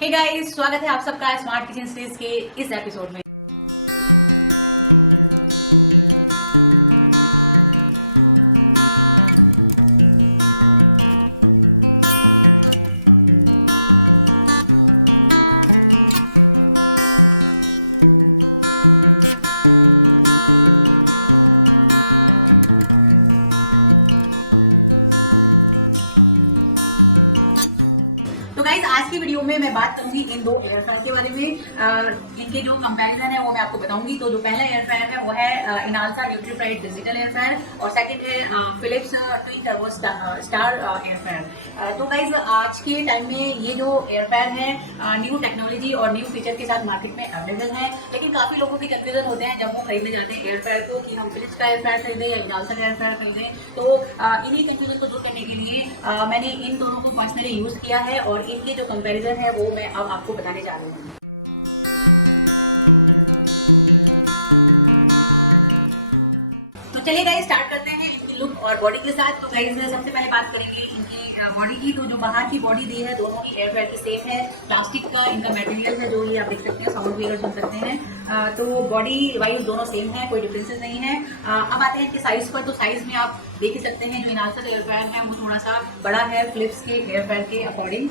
Hey guys, स्वागत है आप सबका स्मार्ट किचन सीरीज के इस एपिसोड में। तो गाइज आज की वीडियो में मैं बात करूंगी इन दो एयर फ्रायर के बारे में। इनके जो कंपैरिजन है वो मैं आपको बताऊंगी। तो जो पहला एयर फ्रायर है वो है Inalsa Nutrifried digital air fryer और सेकंड है Philips twin turbo star air fryer. तो गाइज आज के टाइम में ये जो एयर फ्रायर है न्यू टेक्नोलॉजी और न्यू फीचर के साथ मार्केट में अवेलेबल है, लेकिन काफी लोगों की कंफ्यूजन होते हैं जब वो खरीदने जाते हैं एयर फ्रायर को कि हम फिलिप्स का एयर फ्रायर खरीदें या इनाल्सा का एयर फ्रायर खरीदें। तो इन्हीं कंफ्यूजन को दूर करने के लिए मैंने इन दोनों को पर्सनली यूज किया है और इनके जो कंपैरिजन है वो मैं अब आपको बताने जा रही हूँ। तो चलिए गाइस स्टार्ट करते हैं इनकी लुक और बॉडी के साथ। तो गाइस सबसे पहले बात करेंगे इनकी बॉडी की। तो जो बाहर की बॉडी दी है दोनों ही एयर फ्रायर की सेम है। प्लास्टिक का इनका मटेरियल है, जो ये आप देख सकते हैं, साउंड भी सुन सकते हैं। तो बॉडी वाइज दोनों सेम है, कोई डिफरेंसेस नहीं है। अब आते हैं इनके साइज पर। तो साइज में आप देख ही सकते हैं जो इनाल्सा का एयर फ्रायर है वो थोड़ा सा बड़ा है फिलिप्स के एयर फ्रायर के अकॉर्डिंग।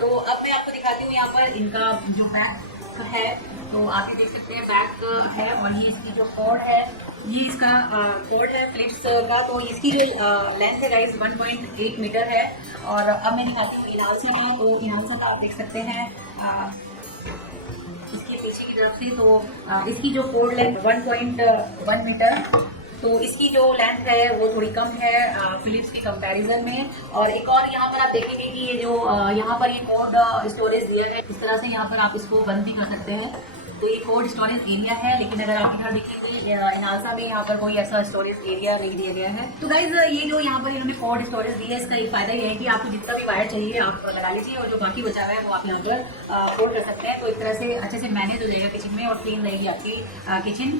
तो अब मैं आपको दिखाती हूँ यहाँ पर इनका जो बैक है। तो आप ये देख सकते हैं बैक है और ये इसकी जो कॉर्ड है, ये इसका कॉर्ड है फिलिप्स का। तो इसकी जो लेंथ है गाइस 1.8 मीटर है। और अब मैं दिखाती हूँ इनाल्सा का। तो इनाल्सा का आप देख सकते हैं इसके पीछे की तरफ से। तो इसकी जो कॉर्ड लेंथ 1.1 मीटर। तो इसकी जो लेंथ है वो थोड़ी कम है फिलिप्स के कंपैरिजन में। और एक और यहाँ पर आप देखेंगे कि ये जो यहाँ पर ये कोड स्टोरेज दिया है, इस तरह से यहाँ पर आप इसको बंद भी कर सकते हैं। तो ये कोल्ड स्टोरेज एरिया है, लेकिन अगर आप इधर देखेंगे इनाल्सा में यहाँ पर कोई ऐसा स्टोरेज एरिया नहीं दिया गया है। तो गाइज ये जो यहाँ पर इन्होंने कोल्ड स्टोरेज दी है, इसका एक फायदा ये है कि आपको जितना भी वायर चाहिए आप लगा लीजिए और जो बाकी बचा हुआ है वो आप यहाँ पर कोल्ड कर सकते हैं। तो इस तरह से अच्छे से मैनेज हो जाएगा किचन में और क्लीन रहेगी आपकी किचन।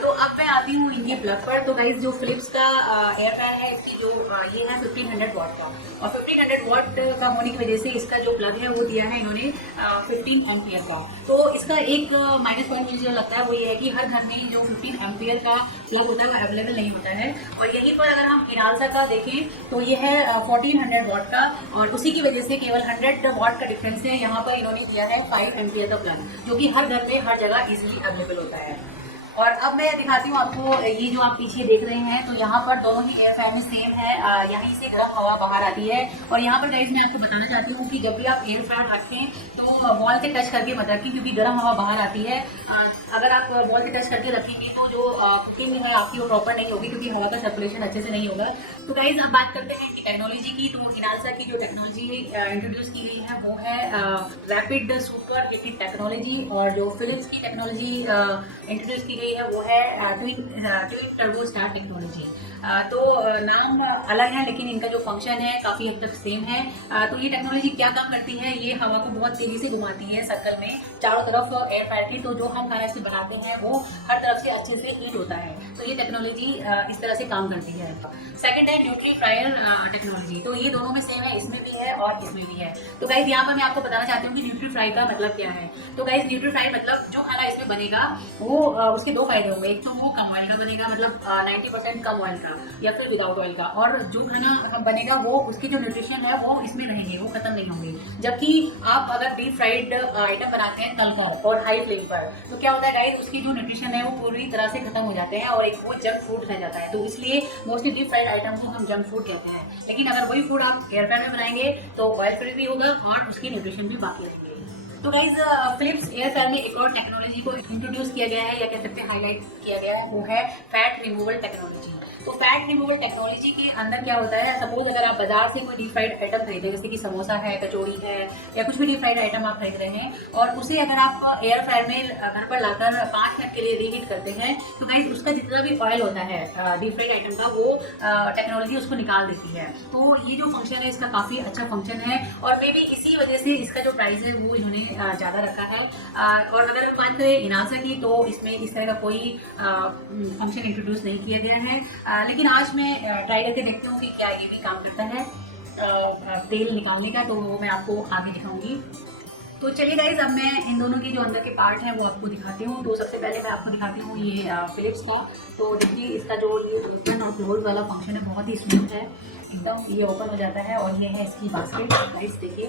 तो अब मैं आती हूँ इनके प्लग पर। तो गाइज जो फिलिप्स का एयर फ्रायर है, इसकी जो ये है 1500 वाट का, और 1500 वाट का होने की वजह से इसका जो प्लग है वो दिया है इन्होंने 15 एम्पियर का। तो इसका एक माइनस पॉइंट मुझे जो लगता है वो ये है कि हर घर में जो 15 एम्पियर का प्लग होता है वो अवेलेबल नहीं होता है। और यहीं पर अगर हम इनाल्सा का देखें तो ये है 1400 वाट का, और उसी की वजह से केवल 100 वाट का डिफरेंस है। यहाँ पर इन्होंने दिया है 5 एम्पियर का प्लग, जो कि हर घर में हर जगह इजीली अवेलेबल होता है। और अब मैं दिखाती हूँ आपको ये जो आप पीछे देख रहे हैं। तो यहाँ पर दोनों ही एयर फ्रायर में सेम है, यहीं से गर्म हवा बाहर आती है। और यहाँ पर गाइस मैं आपको बताना चाहती हूँ कि जब भी आप एयर फ्रायर रखें तो वॉल से टच करके मत रखें, क्योंकि गर्म हवा बाहर आती है। अगर आप वॉल से टच करके रखेंगे तो जो कुकिंग है आपकी वो प्रॉपर नहीं होगी, क्योंकि हवा का सर्कुलेशन अच्छे से नहीं होगा। तो गाइस अब बात करते हैं टेक्नोलॉजी की। तो इनाल्सा की जो टेक्नोलॉजी इंट्रोड्यूस की गई है वो है रैपिड सुपर हीटिंग टेक्नोलॉजी, और जो फिलिप्स की टेक्नोलॉजी इंट्रोड्यूस की गई है वो है ट्विन टर्बो स्टार टेक्नोलॉजी। तो नाम अलग है, लेकिन इनका जो फंक्शन है काफ़ी हद तक सेम है। तो ये टेक्नोलॉजी क्या काम करती है, ये हवा को बहुत तेज़ी से घुमाती है सर्कल में चारों तरफ एयर फ्रायर की। तो जो हम खाना इससे बनाते हैं वो हर तरफ से अच्छे से हीट होता है। तो ये टेक्नोलॉजी इस तरह से काम करती है। सेकंड है न्यूट्री फ्रायर टेक्नोलॉजी। तो ये दोनों में सेम है, इसमें भी है और इसमें भी है। तो गाइज यहाँ पर मैं आपको बताना चाहती हूँ कि न्यूट्री फ्राई का मतलब क्या है। तो गाइज न्यूट्री फ्राई मतलब जो खाना इसमें बनेगा वो उसके दो फायदे होंगे। एक तो वो कम ऑयल का बनेगा, मतलब 90% कम ऑयल का, या फिर विदाउट ऑयल का। और जो खाना बनेगा वो उसकी जो न्यूट्रिशन है वो इसमें रहेंगे, वो खत्म नहीं होंगे। जबकि आप अगर डीप फ्राइड आइटम बनाते हैं तल कर और हाई फ्लेम पर, तो क्या होता है गाइस, उसकी जो न्यूट्रिशन है वो पूरी तरह से खत्म हो जाते हैं और एक वो जंक फूड रह जाता है। तो इसलिए मोस्टली डीप फ्राइड आइटम को हम जंक फूड कहते हैं। लेकिन अगर वही फूड आप एयर फ्रायर में बनाएंगे तो ऑयल फ्री भी होगा और उसकी न्यूट्रिशन भी बाकी रहेगी। तो गाइज फिलिप्स एयर फ्रायर में एक और टेक्नोलॉजी को इंट्रोड्यूस किया गया है, या कह सकते हैं हाईलाइट किया गया है, वो है फैट रिमूवल टेक्नोलॉजी। तो फैट रिमूवल टेक्नोलॉजी के अंदर क्या होता है, सपोज अगर आप बाजार से कोई डीप फ्राइड आइटम खरीदें, जैसे कि समोसा है, कचौड़ी है, या कुछ भी डीप फ्राइड आइटम आप खरीद रहे हैं, और उसे अगर आप एयर फ्रायर में घर पर लाकर 5 मिनट के लिए रीहीट करते हैं, तो गाइज उसका जितना भी ऑयल होता है डीप फ्राइड आइटम का, वो टेक्नोलॉजी उसको निकाल देती है। तो ये जो फंक्शन है इसका काफ़ी अच्छा फंक्शन है, और मे बी इसी वजह से इसका जो प्राइस है वो इन्होंने ज़्यादा रखा है। और अगर हम बात करें इनाल्सा की, तो इसमें इस तरह का कोई फंक्शन इंट्रोड्यूस नहीं किया गया है। लेकिन आज मैं ट्राई करके देखती हूँ कि क्या ये भी काम करता है तेल निकालने का। तो वो मैं आपको आगे दिखाऊंगी। तो चलिए गाइज, अब मैं इन दोनों की जो अंदर के पार्ट हैं वो आपको दिखाती हूँ। तो सबसे पहले मैं आपको दिखाती हूँ ये फिलिप्स का। तो देखिए इसका जो ये ओपन और क्लोज वाला फंक्शन है बहुत ही स्मूथ है एकदम। ये ओपन हो जाता है और ये है इसकी बास्केट। गाइस देखिए,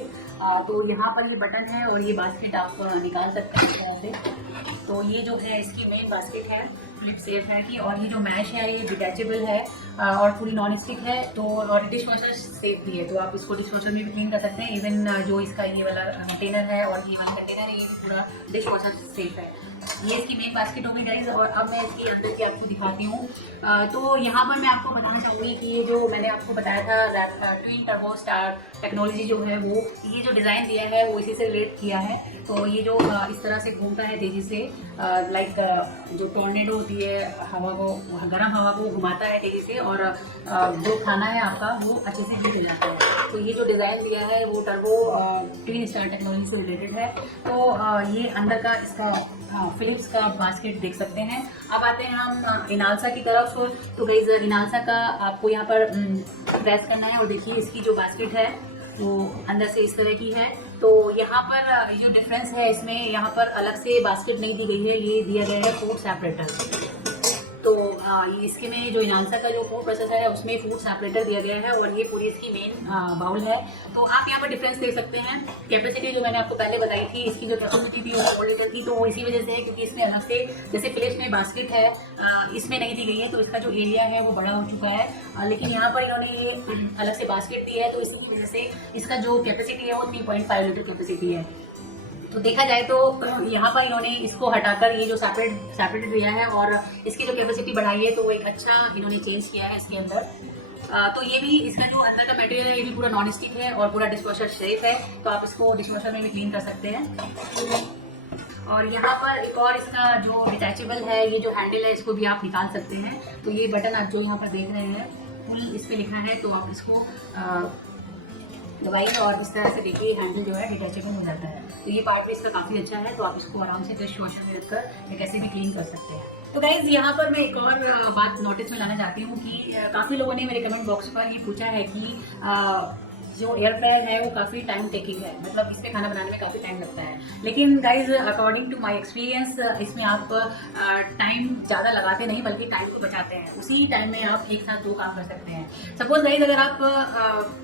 तो यहाँ पर ये बटन है और ये बास्केट आप निकाल सकते हैं इस तरह से। तो ये जो है इसकी मेन बास्केट है, फ्लिप सेफ है कि, और ये जो मैश है ये डिटैचेबल है और पूरी नॉन स्टिक है। तो और डिश वॉशर सेफ भी है, तो आप इसको डिश वॉशर में भी क्लीन कर सकते हैं। इवन जो इसका ये वाला कंटेनर है और ये वाला कंटेनर है ये भी पूरा डिश वॉशर सेफ है। ये इसकी मेन बास्केट होगी गाइज। और अब मैं इसकी अंदर की आपको दिखाती हूँ। तो यहाँ पर मैं आपको बताना चाहूँगी कि ये जो मैंने आपको बताया था ट्विन टर्बो स्टार टेक्नोलॉजी जो है वो, ये जो डिज़ाइन दिया है वो इसी से रिलेट किया है। तो ये जो इस तरह से घूमता है तेज़ी से, लाइक जो टॉर्नेडो होती है, हवा को, गर्म हवा को घुमाता है तेज़ी से, और जो खाना है आपका वो अच्छे से हीट हो जाता है। तो ये जो डिज़ाइन दिया है वो टर्बो ट्विन स्टार टेक्नोलॉजी से रिलेटेड है। तो ये अंदर का इसका फिलिप्स का बास्केट देख सकते हैं। अब आते हैं हम इनालसा की तरफ। तो गाइस इनालसा का आपको यहाँ पर प्रेस करना है और देखिए इसकी जो बास्केट है वो अंदर से इस तरह की है। तो यहाँ पर जो डिफरेंस है इसमें, यहाँ पर अलग से बास्केट नहीं दी गई है, ये दिया गया है फूड सेपरेटर। तो इसके में जो इनालसा का जो फूड प्रोसेसर है उसमें फूड सेपरेटर दिया गया है और ये पूरी इसकी मेन बाउल है। तो आप यहाँ पर डिफरेंस देख सकते हैं। कैपेसिटी जो मैंने आपको पहले बताई थी, इसकी जो कैपेसिटी थी वो 4 लीटर थी, तो इसी वजह से है क्योंकि इसमें अलग से, जैसे फिलिप्स में बास्केट है इसमें नहीं दी गई है, तो इसका जो एरिया है वो बड़ा हो चुका है। लेकिन यहाँ पर इन्होंने ये अलग से बास्केट दी है, तो इसकी वजह से इसका जो कैपेसिटी है वो 3.5 लीटर कैपेसिटी है। तो देखा जाए तो यहाँ पर इन्होंने इसको हटाकर ये जो सेपरेट दिया है और इसकी जो कैपेसिटी बढ़ाई है, तो वो एक अच्छा इन्होंने चेंज किया है इसके अंदर। तो ये भी, इसका जो अंदर का मटेरियल है ये भी पूरा नॉन स्टिक है और पूरा डिशवॉशर सेफ है, तो आप इसको डिशवॉशर में भी क्लीन कर सकते हैं। और यहाँ पर एक और इसका जो डिटैचेबल है, ये जो हैंडल है इसको भी आप निकाल सकते हैं। तो ये बटन आप जो यहाँ पर देख रहे हैं फुल इस पर लिखा है, तो आप इसको दबाइए और इस तरह से देखिए हैंडल जो है डिटैचेबल हो जाता है। तो ये पार्ट भी इसका काफ़ी अच्छा है, तो आप इसको आराम से डिश वॉशर में रखकर या कैसे भी क्लीन कर सकते हैं। तो गाइज यहाँ पर मैं एक और बात नोटिस में लाना चाहती हूँ कि काफ़ी लोगों ने मेरे कमेंट बॉक्स पर ये पूछा है कि जो एयर फ्रायर है वो काफ़ी टाइम टेकिंग है, मतलब इस पर खाना बनाने में काफ़ी टाइम लगता है। लेकिन guys according to my experience इसमें आप टाइम ज़्यादा लगाते नहीं बल्कि टाइम को बचाते हैं। उसी टाइम में आप एक साथ 2 काम कर सकते हैं। सपोज गाइज अगर आप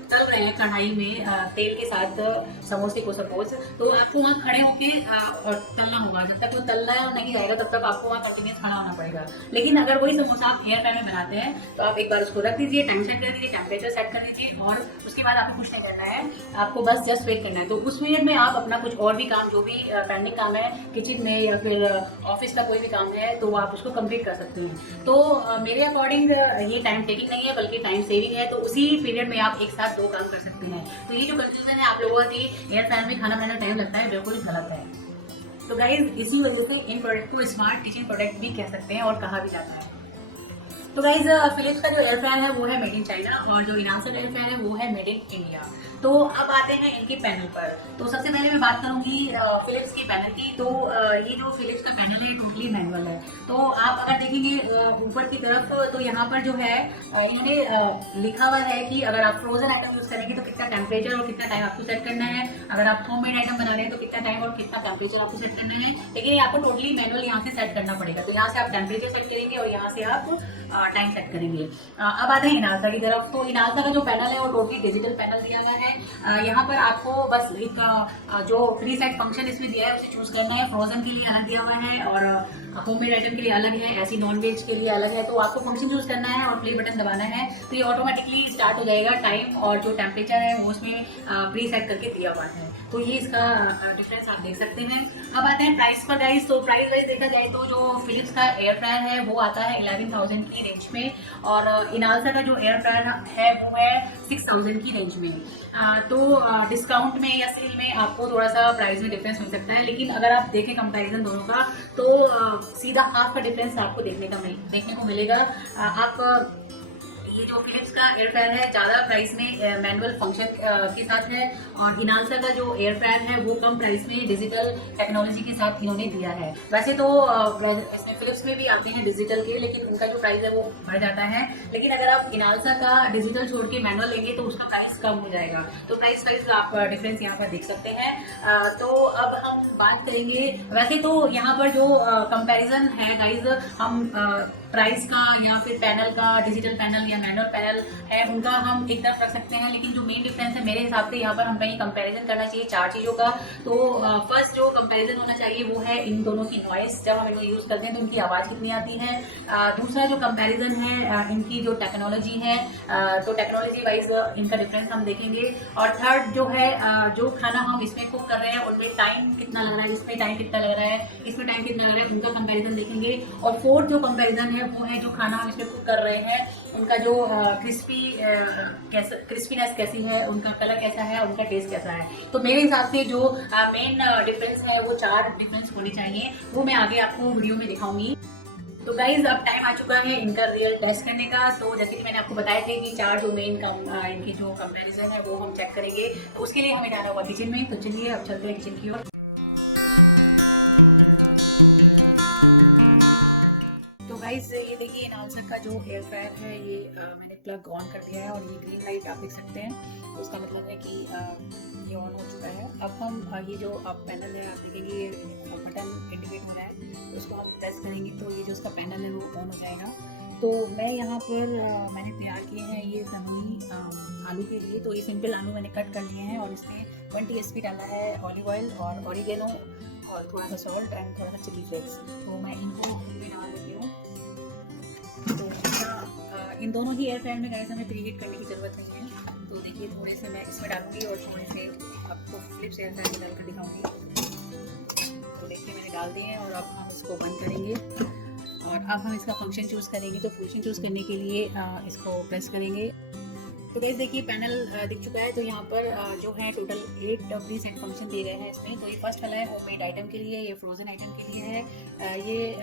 तल रहे हैं कढ़ाई में तेल के साथ समोसे को सपोज, तो आपको वहाँ खड़े होकर तलना होगा। जब तक वो तलना नहीं जाएगा तब तक आपको वहाँ कंटिन्यूस खड़ा होना पड़ेगा। लेकिन अगर वही समोसा आप एयर फ्रायर में बनाते हैं तो आप एक बार उसको रख दीजिए, टाइम सेट कर दीजिए, टेम्परेचर सेट कर दीजिए और उसके बाद आपको कुछ नहीं करना है, आपको बस जस्ट वेट करना है। तो उस मिनट में आप अपना कुछ और भी काम, जो भी पेंडिंग काम है किचन में या फिर ऑफिस का कोई भी काम है, तो आप उसको कंप्लीट कर सकते हैं। तो मेरे अकॉर्डिंग ये टाइम टेकिंग नहीं है बल्कि टाइम सेविंग है। तो उसी पीरियड में आप एक साथ 2 काम कर सकते हैं। तो ये जो कंफ्यूजन है आप लोगों की एयर फ्रायर में खाना बनाने टाइम लगता है, बिल्कुल गलत है। तो गाइज इसी वजह से इन प्रोडक्ट को स्मार्ट किचन प्रोडक्ट भी कह सकते हैं और कहा भी जाता है। तो गाइज फिलिप्स का जो एयर फ्रायर है वो है मेड इन चाइना और जो इनालसा एयर फ्रायर है वो है मेड इन इंडिया। तो अब आते हैं इनके पैनल पर। तो सबसे पहले मैं बात करूंगी फिलिप्स के पैनल की। तो ये जो फिलिप्स का पैनल है टोटली मैनुअल है। तो आप अगर देखेंगे ऊपर की तरफ, तो यहाँ पर जो है इन्होंने लिखा हुआ है कि अगर आप फ्रोजन आइटम यूज करेंगे तो कितना टेम्परेचर और कितना टाइम आपको सेट करना है, अगर आप होममेड आइटम बना रहे हैं तो कितना टाइम और कितना टेम्परेचर आपको सेट करना है। लेकिन आपको टोटली मैनुअल यहाँ से सेट करना पड़ेगा। तो यहाँ से आप टेम्परेचर सेट करेंगे और यहाँ से आप टाइम सेट करेंगे। अब आते हैं इनालसा की तरफ। तो इनालसा का जो पैनल है वो टोटली डिजिटल पैनल दिया गया है। यहाँ पर आपको बस एक जो प्री सेट फंक्शन इसमें दिया है उसे चूज करना है। फ्रोजन के लिए अलग दिया हुआ है और होममेड आइटम के लिए अलग है, ऐसी नॉन वेज के लिए अलग है। तो आपको फंक्शन चूज करना है और प्ले बटन दबाना है, तो ये ऑटोमेटिकली स्टार्ट हो जाएगा। टाइम और जो टेम्परेचर है वो उसमें प्री सेट करके दिया हुआ है। तो ये इसका डिफरेंस आप देख सकते हैं। अब आते हैं प्राइस पर गाइस। तो प्राइस वाइज देखा जाए तो जो फिलिप्स का एयर फ्रायर है वो आता है 11,000 की रेंज में और इनालसा का जो एयर फ्रायर है वो है 6,000 की रेंज में। तो डिस्काउंट में या सेल में आपको थोड़ा सा प्राइस में डिफरेंस मिल सकता है, लेकिन अगर आप देखें कंपैरिजन दोनों का तो सीधा हाफ का डिफरेंस आपको देखने को मिलेगा। आप ये जो फिलिप्स का एयर फ्रायर है ज़्यादा प्राइस में मैनुअल फंक्शन के साथ है और इनालसा का जो एयर फ्रायर है वो कम प्राइस में डिजिटल टेक्नोलॉजी के साथ इन्होंने दिया है। वैसे तो इसमें फिलिप्स में भी आते हैं डिजिटल के, लेकिन उनका जो प्राइस है वो बढ़ जाता है। लेकिन अगर आप इनालसा का डिजिटल छोड़ के मैनुअल लेंगे तो उसका प्राइस कम हो जाएगा। तो प्राइस आप डिफरेंस यहाँ पर देख सकते हैं। तो अब हम बात करेंगे, वैसे तो यहाँ पर जो कंपैरिजन है गाइज, हम प्राइस का या फिर पैनल का, डिजिटल पैनल या मैनुअल पैनल है, उनका हम एक तरफ रख सकते हैं, लेकिन जो मेन डिफरेंस है मेरे हिसाब से यहाँ पर हम कहीं कंपैरिजन करना चाहिए 4 चीज़ों का। तो फर्स्ट जो कंपैरिजन होना चाहिए वो है इन दोनों की नॉइस, जब हम इनको यूज़ करते हैं तो इनकी आवाज़ कितनी आती है। दूसरा जो कंपैरिजन है इनकी जो टेक्नोलॉजी है, तो टेक्नोलॉजी वाइज इनका डिफरेंस हम देखेंगे। और थर्ड जो है जो खाना हम इसमें कुक कर रहे हैं उनमें टाइम कितना लग रहा है, जिसमें टाइम कितना लग रहा है, इसमें टाइम कितना लग रहा है, उनका कंपैरिजन देखेंगे। और फोर्थ जो कंपैरिजन है वो है जो खाना हम इसमें कुक कर रहे हैं उनका जो क्रिस्पीनेस कैसी है, उनका कलर कैसा है, उनका टेस्ट कैसा है। तो मेरे हिसाब से जो मेन डिफरेंस है वो 4 डिफरेंस होने चाहिए, वो मैं आगे आपको वीडियो में दिखाऊंगी। तो गाइज अब टाइम आ चुका है इनका रियल टेस्ट करने का। तो जैसे कि मैंने आपको बताया था कि 4 जो मेन इनकी जो कंपैरिजन है वो हम चेक करेंगे, तो उसके लिए हमें जाना होगा किचन में। तो चलिए अब चलते हैं किचन की ओर। तो गाइज ये देखिए इनालसा का जो एयर फ्रायर है ये मैंने प्लग ऑन कर दिया है और ये ग्रीन लाइट आप देख सकते हैं, तो उसका मतलब है कि ये ऑन हो चुका है। अब हम ये जो पैनल है आप देखेंगे ये बटन इंडिकेट हो रहा है, तो उसको हम प्रेस करेंगे तो ये जो उसका पैनल है वो ऑन हो जाएगा। तो मैं यहाँ पर मैंने तैयार किए हैं ये तंदूरी आलू के लिए। तो ये सिंपल आलू मैंने कट कर लिए हैं और इसमें 1 TSP डाला है ऑलिव ऑयल और ऑरिगेनो और थोड़ा सा सॉल्ट एंड थोड़ा सा चिली फ्लेक्स। तो मैं इनको इनमें डाल देती हूँ। तो इन दोनों ही एयर फ्रायर में गाइस हमें प्रीहीट करने की ज़रूरत नहीं है। तो देखिए थोड़े से मैं इसमें डालूंगी और थोड़े से आपको फिलिप्स एयर फ्रायर में डालकर दिखाऊंगी। तो देखिए मैंने डाल दिए हैं और अब हम इसको बंद करेंगे और अब हम इसका फंक्शन चूज़ करेंगे। तो फंक्शन चूज़ करने के लिए इसको प्रेस करेंगे। तो गाइस देखिए पैनल दिख चुका है। तो यहाँ पर जो है टोटल 8 प्रीसेट फंक्शन दिए गए हैं इसमें। तो ये फर्स्ट वाला है होममेड आइटम के लिए, ये फ्रोजन आइटम के लिए है, ये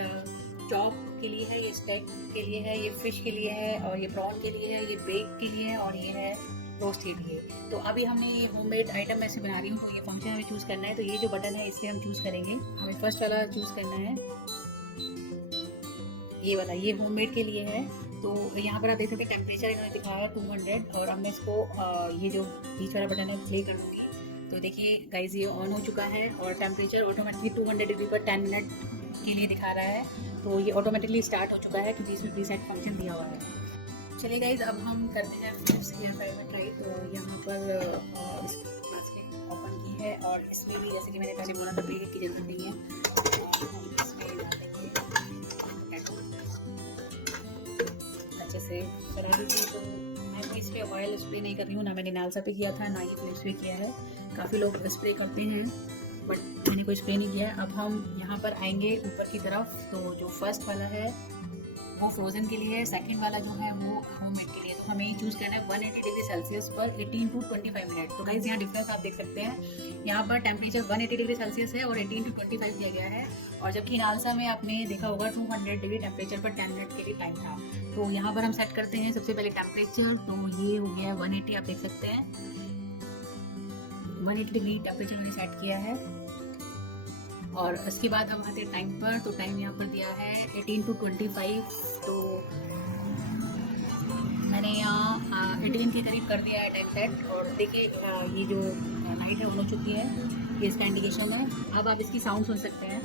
चॉप के लिए है, ये स्टेक के लिए है, ये फिश के लिए है, और ये प्रॉन के लिए है, ये बेक के लिए है, और ये है रोस्ट के लिए। तो अभी हमने ये होममेड आइटम मैं से बना रही हूँ, तो ये फंक्शन हमें चूज़ करना है। तो ये जो बटन है इससे हम चूज़ करेंगे। हमें फर्स्ट वाला चूज़ करना है, ये वाला, ये होममेड के लिए है। तो यहाँ पर आप देख सकते हैं टेम्परेचर इन्होंने दिखाया 200 और अब मैं इसको ये जो बीच वाला बटन है प्ले कर दूँगी। तो देखिए गाइस ये ऑन हो चुका है और टेम्परेचर ऑटोमेटिकली 200 डिग्री पर 10 मिनट के लिए दिखा रहा है। तो ये ऑटोमेटिकली स्टार्ट हो चुका है क्योंकि इसमें प्रीसेट फंक्शन दिया हुआ है। चलिए गाइस अब हम करते हैं फिलिप्स एयर फ्रायर में ट्राई। तो यहाँ पर बास्केट ओपन की है और इसमें भी जैसे कि मैंने पहले बोला था प्रीहीट की जरूरत नहीं है। अच्छे से चला लीजिए। तो मैं तो इस पर ऑयल स्प्रे नहीं कर रही हूँ, ना मैंने इनालसा पे किया था ना ही फिलिप्स पे किया है। काफ़ी लोग स्प्रे करते हैं बट मैंने कोई स्प्रे नहीं किया है। अब हम यहाँ पर आएंगे ऊपर की तरफ। तो जो फर्स्ट वाला है वो फ्रोज़न के लिए है, सेकंड वाला जो है वो होममेड के लिए। तो हमें चूज़ करना है 180 डिग्री सेल्सियस पर 18 to 25 मिनट। तो गाइस यहाँ डिफरेंस आप देख सकते हैं, यहाँ पर टेम्परेचर 180 डिग्री सेल्सियस है और 18 to 25 दिया गया है। और जबकि इनालसा में आपने देखा होगा 200 डिग्री टेम्परेचर पर 10 मिनट के लिए टाइम था। तो यहाँ पर हम सेट करते हैं सबसे पहले टेम्परेचर। तो ये हो गया 180, आप देख सकते हैं 180 डिग्री टेम्परेचर मैंने सेट किया है। और उसके बाद हम आते हैं टाइम पर। तो टाइम यहाँ पर दिया है 18 to 25। तो मैंने यहाँ 18 के करीब कर दिया है टाइम सेट। और देखिए ये जो लाइट है ऑन हो चुकी है, ये इसका इंडिकेशन है। अब आप इसकी साउंड सुन सकते हैं।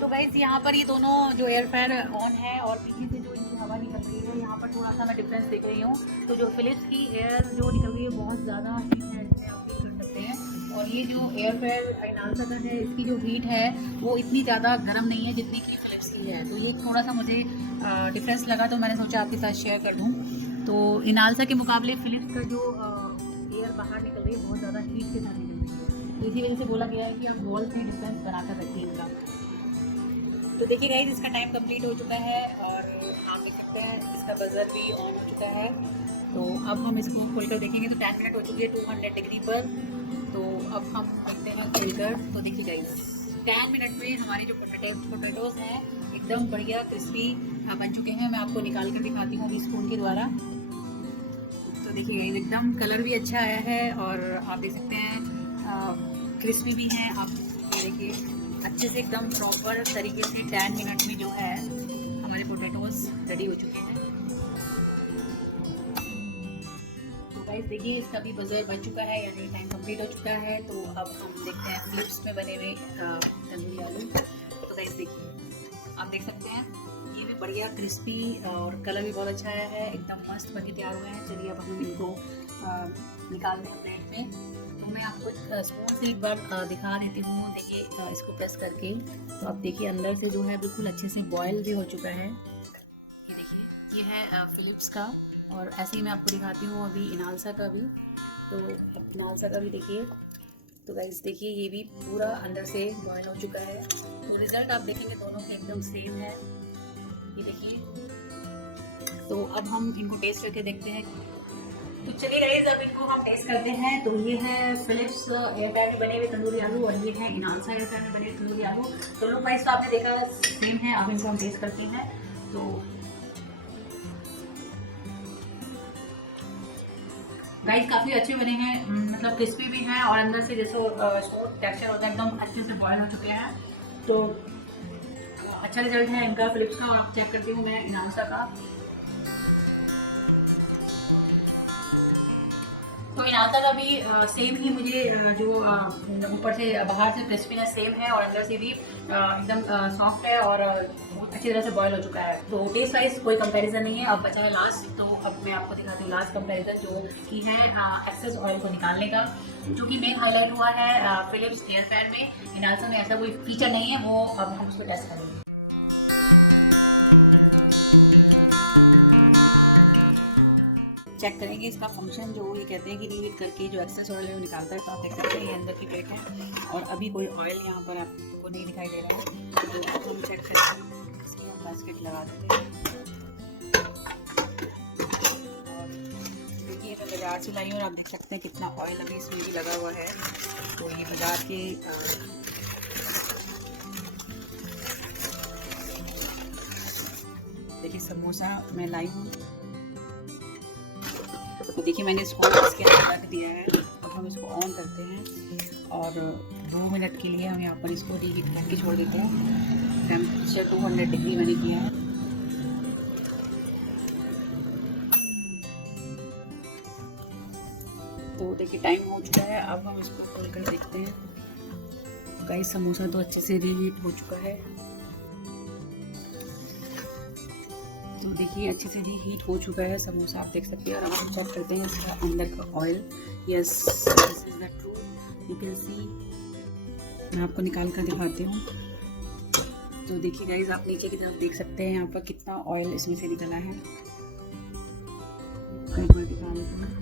तो गाइस यहाँ पर ये दोनों जो एयर फ्रायर ऑन है और पीछे से जो इनकी हवा निकल रही है, यहाँ पर थोड़ा सा मैं डिफरेंस देख रही हूँ। तो जो फिलिप्स की एयर जो निकल रही है बहुत ज़्यादा हीट है, इसमें आप फील कर सकते हैं। और ये जो एयर फ्रायर इनालसा का है इसकी जो हीट है वो इतनी ज़्यादा गर्म नहीं है जितनी कि फिलिप्स की है। तो ये थोड़ा सा मुझे डिफरेंस लगा, तो मैंने सोचा आपके साथ शेयर कर दूँ। तो इनालसा के मुकाबले फिलिप्स का जो एयर बाहर निकल रही है बहुत ज़्यादा हीट के साथ निकल रही है। तो इसी वजह से बोला गया है कि आप वॉल से डिफरेंस बनाकर रखिए इनका। तो देखिए गाइस इसका टाइम कंप्लीट हो चुका है और आप देख सकते हैं इसका बजर भी ऑन हो चुका है। तो अब हम इसको खोलकर देखेंगे। तो 10 मिनट हो चुकी है 200 डिग्री पर। तो अब हम देखते हैं खोलकर। तो देखिए गाइस 10 मिनट में हमारे जो पोटैटोज़ हैं एकदम बढ़िया क्रिस्पी बन चुके हैं। मैं आपको निकाल कर दिखाती हूँ अभी स्पून के द्वारा। तो देखिए गाइस एकदम कलर भी अच्छा आया है और आप देख सकते हैं क्रिस्पी भी हैं। आप ये देखिए अच्छे से एकदम प्रॉपर तरीके से 10 मिनट में जो है हमारे पोटैटोज़ रेडी हो चुके हैं। गाइस देखिए इसका भी बजर बन चुका है, यानी टाइम कंप्लीट हो चुका है। तो अब हम देखते हैं फिलिप्स में बने हुए तंदूरी आलू। तो गाइस देखिए आप देख सकते हैं ये भी बढ़िया क्रिस्पी और कलर भी बहुत अच्छा आया है, एकदम मस्त बन के तैयार हुए हैं। चलिए अब हम इनको निकालते हैं प्लेट में। तो मैं आपको स्पून से एक बार दिखा देती हूँ। देखिए इसको प्रेस करके तो आप देखिए अंदर से जो है बिल्कुल अच्छे से बॉयल भी हो चुका है। ये देखिए ये है फिलिप्स का, और ऐसे ही मैं आपको दिखाती हूँ अभी इनालसा का भी। तो अब इनालसा का भी देखिए। तो गाइस देखिए ये भी पूरा अंदर से बॉयल हो चुका है। तो रिजल्ट आप देखेंगे दोनों के एकदम सेम है। ये देखिए। तो अब हम इनको टेस्ट करके देखते हैं। तो चलिए गाइस अब इनको हम टेस्ट करते हैं। तो ये है फिलिप्स एयर फ्रायर में बने हुए तंदूरी आलू, और ये है इनालसा एयर फ्रायर में बने हुए तंदूरी आलू। तो लुक वाइज तो आपने देखा सेम है। अब इनको हम टेस्ट करते हैं। तो गाइस काफ़ी अच्छे बने हैं, मतलब क्रिस्पी भी हैं और अंदर से जैसे टेक्सचर होता है एकदम अच्छे से बॉयल हो चुके हैं। तो अच्छा रिजल्ट है इनका फिलिप्स का। और आप चेक करती हूँ मैं इनालसा का। तो इनालसा का भी सेम ही मुझे जो ऊपर से बाहर से क्रिस्पीनेस सेम है और अंदर से भी एकदम सॉफ्ट है और बहुत अच्छी तरह से बॉयल हो चुका है। तो टेस्ट वाइज कोई कंपैरिजन नहीं है। अब बचा है लास्ट। तो अब मैं आपको दिखाती हूँ लास्ट कंपैरिजन जो कि है एक्सेस ऑयल को निकालने का, जो कि मेन हाईलाइट हुआ है फिलिप्स एयर फ्रायर में। इनालसा में ऐसा कोई फीचर नहीं है, वो अब हम उसको टेस्ट करेंगे। चेक करेंगे इसका फंक्शन। जो ये कहते हैं कि रीहीट करके जो एक्सेस ऑयल है वो निकालता है। तो आप देख सकते हैं ये अंदर की प्लेट है और अभी कोई ऑयल यहाँ पर आपको नहीं दिखाई दे रहा है। तो अब हम चेक करते हैं, इसकी हम बास्केट लगा देते हैं। और देखिए मैं बाजार से लाई हूँ और आप देख सकते हैं कितना ऑयल अभी इसमें भी लगा हुआ है। तो ये बाजार के देखिए समोसा मैं लाई हूँ। तो देखिए मैंने इसको इसके अंदर रख दिया है। अब हम इसको ऑन करते हैं और 2 मिनट के लिए हम यहाँ पर इसको रीहीट करके छोड़ देते हैं। टेम्परेचर 200 डिग्री मैंने किया है। तो देखिए टाइम हो चुका है। अब हम इसको खोल कर देखते हैं। गाइस समोसा तो अच्छे से रीहीट हो चुका है। तो देखिए अच्छे से रीहीट हो चुका है समोसा, आप देख सकते हैं। और हम चेक करते हैं इसका अंदर का oil. Yes this is the true, you can see. मैं आपको निकाल कर दिखाती हूँ। तो देखिए गाइस आप नीचे की तरफ देख सकते हैं यहाँ पर कितना ऑयल इसमें से निकला है। एक बार दिखा देती हूँ।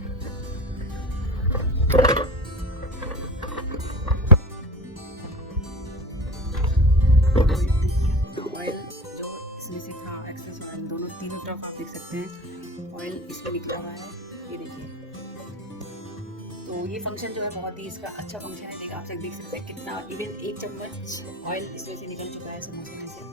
ऑयल जो इसमें से था एक्सेस ऑयल, दोनों तीनों तरफ आप देख सकते हैं ऑयल इसमें निकला हुआ है। ये देखिए। तो ये फंक्शन जो है बहुत ही इसका अच्छा फंक्शन है। देखिए आप देख सकते हैं कितना, इवन 1 चम्मच ऑयल इसमें से निकल चुका है समोसे में से।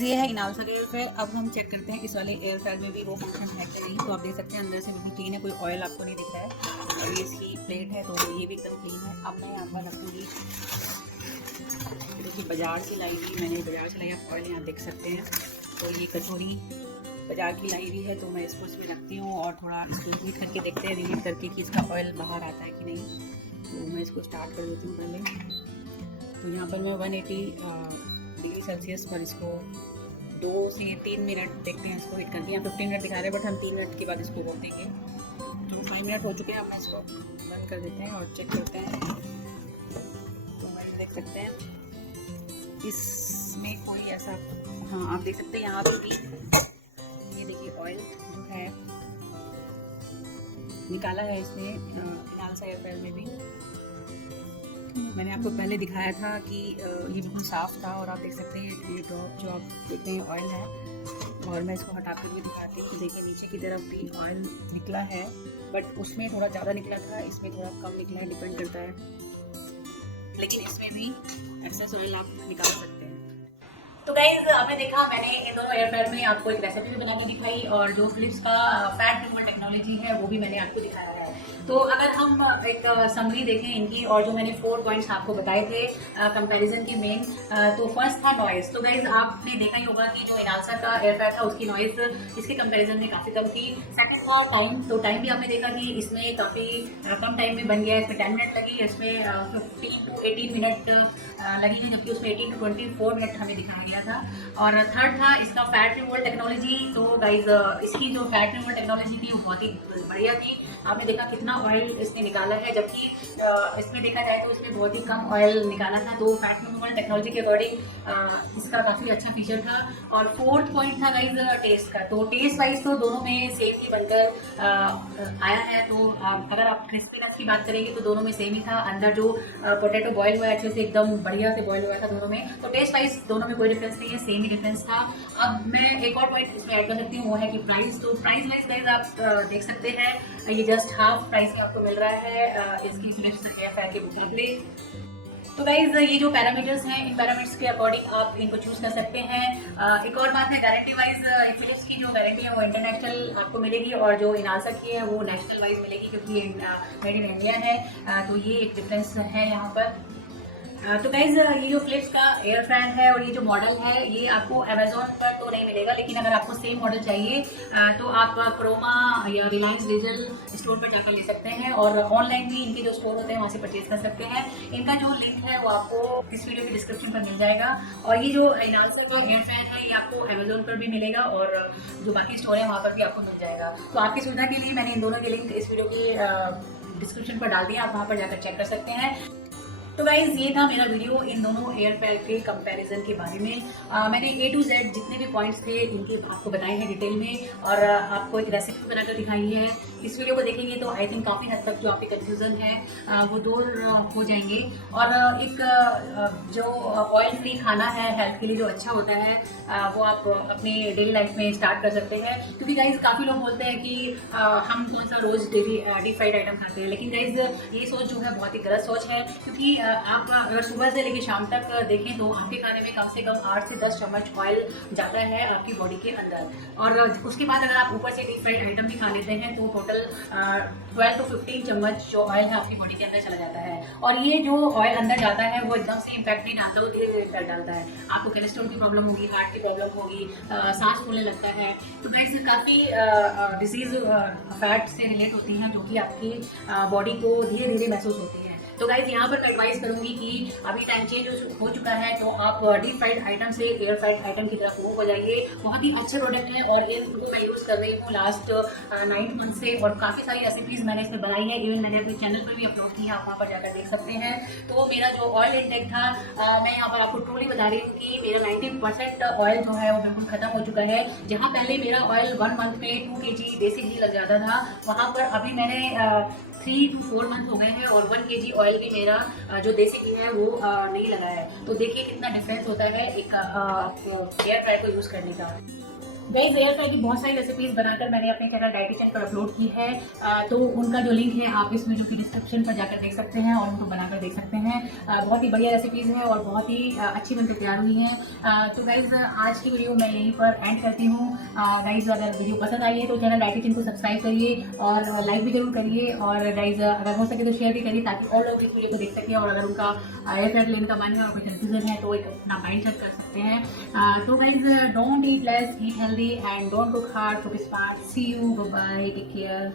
ये है इनालसा का एयर फ्रायर। अब हम चेक करते हैं इस वाले एयर फ्रायर में भी वो फंक्शन है कि नहीं। तो आप देख सकते हैं अंदर से बिल्कुल क्लीन है, कोई ऑयल आपको नहीं दिख रहा है। और ये इसकी प्लेट है तो ये भी एकदम क्लीन है। अब मैं यहाँ पर रखूँगी, देखिए बाजार से लाई हुई, मैंने बाजार से लाई आप ऑयल यहाँ देख सकते हैं। तो ये कचौरी बाजार की लाई हुई है। तो मैं इसको इसमें रखती हूँ और थोड़ा इसको रीहीट करके देखते हैं, रीहीट करके कि इसका ऑयल बाहर आता है कि नहीं। तो मैं इसको स्टार्ट कर देती हूँ पहले। तो यहाँ पर मैं 180 डिग्री सेल्सियस पर इसको 2 से 3 मिनट देखते हैं इसको हीट करके। यहाँ 15 मिनट दिखा रहे हैं बट हम 3 मिनट के बाद इसको बोल देंगे। तो 5 मिनट हो चुके हैं। अब मैं इसको बंद कर देते हैं और चेक करते हैं। तो मैं देख सकते हैं इसमें कोई ऐसा, हाँ आप देख सकते हैं यहाँ पे भी ये देखिए ऑयल जो है निकाला है इसने इनालसा एयर फ्रायर में भी। मैंने आपको पहले दिखाया था कि ये बिल्कुल साफ़ था और आप देख सकते हैं ये ड्रॉप जो आप देखते हैं ऑयल है। और मैं इसको हटा कर भी दिखाती हूँ। तो देखिए नीचे की तरफ भी ऑयल निकला है बट उसमें थोड़ा ज़्यादा निकला था, इसमें थोड़ा कम निकला है, डिपेंड करता है। लेकिन इसमें भी एक्सेस ऑयल आप निकाल सकते हैं। तो गाइज आपने देखा, मैंने इन दोनों एयर फ्रायर में आपको एक रेसिपी भी बना के दिखाई और जो फिलिप्स का फैट रिमूवल टेक्नोलॉजी है वो भी मैंने आपको दिखाया है। तो अगर हम एक समरी देखें इनकी, और जो मैंने 4 पॉइंट्स आपको बताए थे कंपैरिजन के मेन, तो फर्स्ट था नॉइज़। तो गाइज आपने देखा ही होगा कि जो इनालसा का एयर फ्रायर था उसकी नॉइज़ इसके कंपैरिजन में काफ़ी कम थी। सेकंड था टाइम। तो टाइम भी आपने देखा कि इसमें काफ़ी कम टाइम में बन गया है। इसमें 10 मिनट लगी, इसमें 15 to 18 मिनट लगी थी, जबकि उसमें 18 to 24 मिनट हमें दिखाया गया था। और थर्ड था इसका फैट रिमूवल टेक्नोलॉजी। तो गाइज इसकी जो फैट रिमूवल टेक्नोलॉजी थी वो बहुत ही बढ़िया थी। आपने देखा कितना ऑयल इसने निकाला है, जबकि इसमें देखा जाए तो इसमें बहुत ही कम ऑयल निकाला था। तो फैट रिमूवल टेक्नोलॉजी के अकॉर्डिंग इसका काफ़ी अच्छा फीचर था। और फोर्थ पॉइंट था गाइज टेस्ट का। तो टेस्ट वाइज तो दोनों में सेम ही बनकर आया है। तो अगर आप क्रिस्पीनेस की बात करेंगे तो दोनों में सेम ही था। अंदर जो पोटैटो बॉयल हुआ है अच्छे से, एकदम बढ़िया से बॉयल हुआ था दोनों में। तो टेस्ट वाइज दोनों में कोई डिफरेंस नहीं है, सेम ही डिफरेंस था। अब मैं एक और पॉइंट इसमें ऐड कर सकती हूँ, वो है कि प्राइस। तो प्राइस वाइज गाइज आप देख सकते हैं, ये जस्ट हाफ प्राइस में आपको मिल रहा है इसकी फिलिप्स एयर फ्रायर के मुकाबले। तो गाइज ये जो पैरामीटर्स हैं, इन पैरामीटर्स के अकॉर्डिंग आप इनको चूज कर सकते हैं। एक और बात है, गारंटी वाइज फिलिप्स की जो गारंटी है वो इंटरनेशनल आपको मिलेगी, और जो इनालसा की है वो नेशनल वाइज मिलेगी, क्योंकि ये मेड इन इंडिया है। तो ये एक डिफरेंस है यहाँ पर। तो गाइज ये जो फिलिप्स का एयर फैन है और ये जो मॉडल है ये आपको अमेजोन पर तो नहीं मिलेगा, लेकिन अगर आपको सेम मॉडल चाहिए तो आप क्रोमा या रिलायंस डिजिटल स्टोर पर जाकर ले सकते हैं, और ऑनलाइन भी इनके जो स्टोर होते हैं वहाँ से परचेज कर सकते हैं। इनका जो लिंक है वो आपको इस वीडियो के डिस्क्रिप्शन पर मिल जाएगा। और ये जो इनालसा का एयर फैन है ये आपको अमेजोन पर भी मिलेगा, और जो बाकी स्टोर है वहाँ पर भी आपको मिल जाएगा। तो आपकी सुविधा के लिए मैंने इन दोनों के लिंक इस वीडियो के डिस्क्रिप्शन पर डाल दिया, आप वहाँ पर जाकर चेक कर सकते हैं। तो गाइज ये था मेरा वीडियो इन दोनों एयर फ्रायर के कंपैरिजन के बारे में। मैंने A to Z जितने भी पॉइंट्स थे इनके आपको बताए हैं डिटेल में, और आपको एक रेसिपी बनाकर दिखाई है। इस वीडियो को देखेंगे तो आई थिंक काफ़ी हद तक जो आपके कन्फ्यूज़न है वो दूर हो जाएंगे। और एक जो ऑयल फ्री खाना है हेल्थ के लिए जो अच्छा होता है वो आप अपनी डेली लाइफ में स्टार्ट कर सकते हैं। क्योंकि गाइज काफ़ी लोग बोलते हैं कि हम कौन सा रोज़ डेली डीप फ्राइड आइटम खाते हैं, लेकिन गाइज ये सोच जो है बहुत ही गलत सोच है। क्योंकि आप अगर सुबह से लेकर शाम तक देखें तो आपके खाने में कम से कम 8 से 10 चम्मच ऑयल जाता है आपकी बॉडी के अंदर, और उसके बाद अगर आप ऊपर से डीप फ्राइड आइटम भी खा लेते हैं तो टोटल 12 to 15 चम्मच जो ऑयल है आपकी बॉडी के अंदर चला जाता है। और ये जो ऑयल अंदर जाता है वो एकदम से इम्पैक्ट नहीं डालता, वो धीरे धीरे इम्पैक्ट डालता है। आपको कोलेस्ट्रॉल की प्रॉब्लम होगी, हार्ट की प्रॉब्लम होगी, सांस फूलने लगता है। तो गाइस काफ़ी डिजीज फैट से रिलेट होती हैं जो कि आपकी बॉडी को धीरे धीरे महसूस होती है। तो गाइज यहाँ पर मैं एडवाइस करूंगी कि अभी टाइम चेंज हो चुका है, तो आप डीप फ्राइड आइटम से एयर फ्राइड आइटम की तरफ मूव हो जाइए। बहुत ही अच्छे प्रोडक्ट है और इनको मैं यूज़ कर रही हूँ लास्ट 9 मंथ से, और काफ़ी सारी रेसिपीज़ मैंने इसमें बनाई है। इवन मैंने अपने चैनल पर भी अपलोड की है, आप वहाँ पर जाकर देख सकते हैं। तो मेरा जो ऑयल इंटेक था मैं यहाँ पर आपको ट्रूली बता रही हूँ कि मेरा 90% ऑयल जो है वो बिल्कुल ख़त्म हो चुका है। जहाँ पहले मेरा ऑयल 1 मंथ में 2 kg देसी घी लग जाता था, वहाँ पर अभी मैंने 3 to 4 मंथ हो गए हैं और 1 kg ऑयल भी मेरा जो देसी घी है वो नहीं लगा है। तो देखिए कितना डिफरेंस होता है एक एयर फ्रायर को यूज़ करने का। गाइस एयर फ्रायर की बहुत सारी रेसिपीज़ बनाकर मैंने अपने चैनल डाइटिशियन पर अपलोड की है, तो उनका जो लिंक है आप इस वीडियो की डिस्क्रिप्शन पर जाकर देख सकते हैं और उनको बनाकर देख सकते हैं। बहुत ही बढ़िया रेसिपीज़ हैं और बहुत ही अच्छी बनकर तैयार हुई हैं। तो गाइस आज की वीडियो मैं यहीं पर एंड करती हूँ। गाइस अगर वीडियो पसंद आई है तो चैनल डाइटिशियन को सब्सक्राइब करिए और लाइक भी जरूर करिए, और गाइस अगर हो सके तो शेयर भी करिए ताकि और लोग इस वीडियो को देख सकें। और अगर उनका एयर फ्रायर लेने का मन है और कोई कन्फ्यूजन है तो एक अपना माइंड सेट कर सकते हैं। तो guys don't eat less, eat healthy and don't cook hard, cook smart. See you, bye bye, take care.